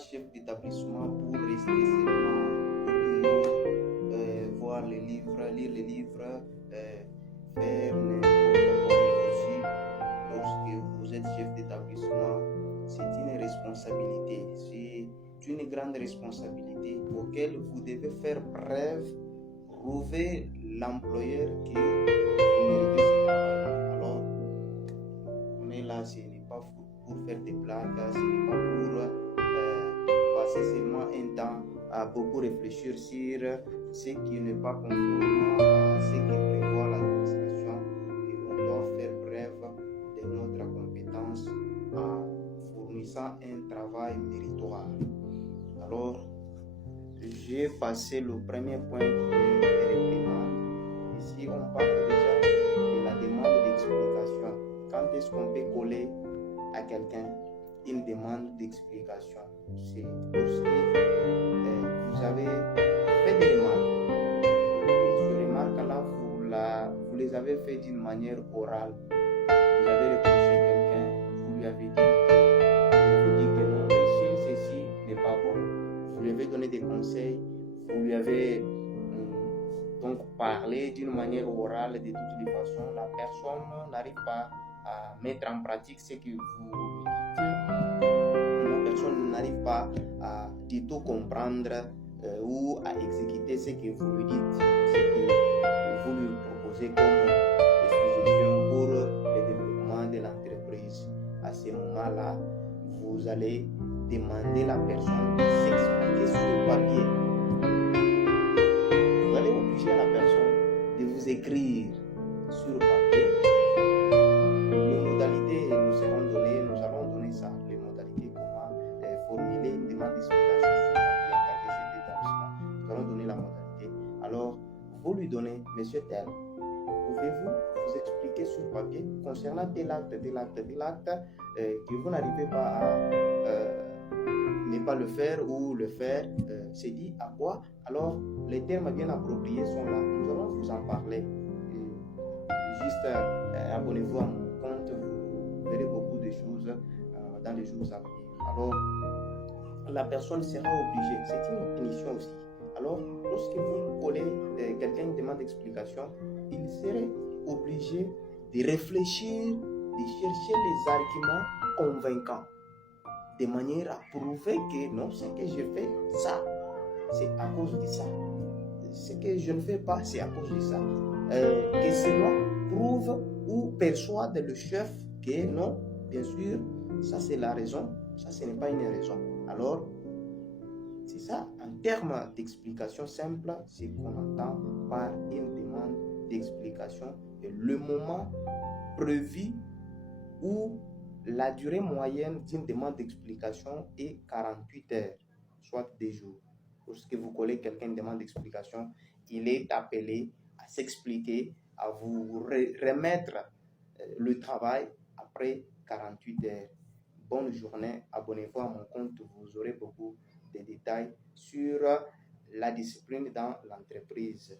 chef d'établissement pour rester seulement pour lire, voir les livres, lire les livres, faire n'importe quoi aussi. Lorsque vous êtes chef d'établissement, c'est une responsabilité, c'est une grande responsabilité auquel vous devez faire preuve, prouver l'employeur que vous méritez ce travail. Alors, on est là, ce n'est pas pour faire des blagues, ce n'est pas pour passer seulement un temps à beaucoup réfléchir sur ce qui n'est pas conforme à ce que prévoit l'administration, et on doit faire preuve de notre compétence en fournissant un travail méritoire. Alors, j'ai passé le premier point qui est réprimande. Ici, on parle déjà de la demande d'explication. Quand est-ce qu'on peut coller à quelqu'un une demande d'explication? C'est lorsque vous avez fait des remarques. Et ces remarques-là, vous les avez fait d'une manière orale. Vous avez reproché quelqu'un, vous lui avez dit que non, monsieur, ceci n'est pas bon. Vous lui avez donné des conseils, vous lui avez donc parlé d'une manière orale. De toutes les façons, la personne n'arrive pas à mettre en pratique ce que vous lui dites. La personne n'arrive pas à du tout comprendre ou à exécuter ce que vous lui dites, ce que vous lui proposez comme suggestion pour le développement de l'entreprise. À ce moment-là, vous allez demander à la personne de s'expliquer sur le papier. Vous allez obliger la personne de vous écrire sur le papier les modalités. Nous allons donner ça, les modalités, comment formuler une demande d'explication sur le papier en tant que chef d'établissement. Nous allons donner la modalité. Alors, vous lui donnez, monsieur tel, pouvez-vous vous expliquer sur le papier concernant tel acte que vous n'arrivez pas à ne pas le faire ou le faire, c'est dit à quoi? Alors, les termes bien appropriés sont là. Nous allons vous en parler. Juste abonnez-vous à mon compte, vous verrez beaucoup de choses dans les jours à venir. Alors, la personne sera obligée, c'est une punition aussi. Alors, lorsque vous collez quelqu'un une demande d'explication, il serait obligé de réfléchir, de chercher les arguments convaincants, de manière à prouver que non, ce que je fais, ça, c'est à cause de ça. Ce que je ne fais pas, c'est à cause de ça. Que cela prouve ou persuade le chef que non, bien sûr, ça c'est la raison, ça ce n'est pas une raison. Alors, c'est ça, en termes d'explication simple, c'est qu'on entend par une demande d'explication. Et le moment prévu où la durée moyenne d'une demande d'explication est 48 heures, soit 2 jours. Lorsque vous collez quelqu'un une demande d'explication, il est appelé à s'expliquer, à vous remettre le travail après 48 heures. Bonne journée, abonnez-vous à mon compte, vous aurez beaucoup de détails sur la discipline dans l'entreprise.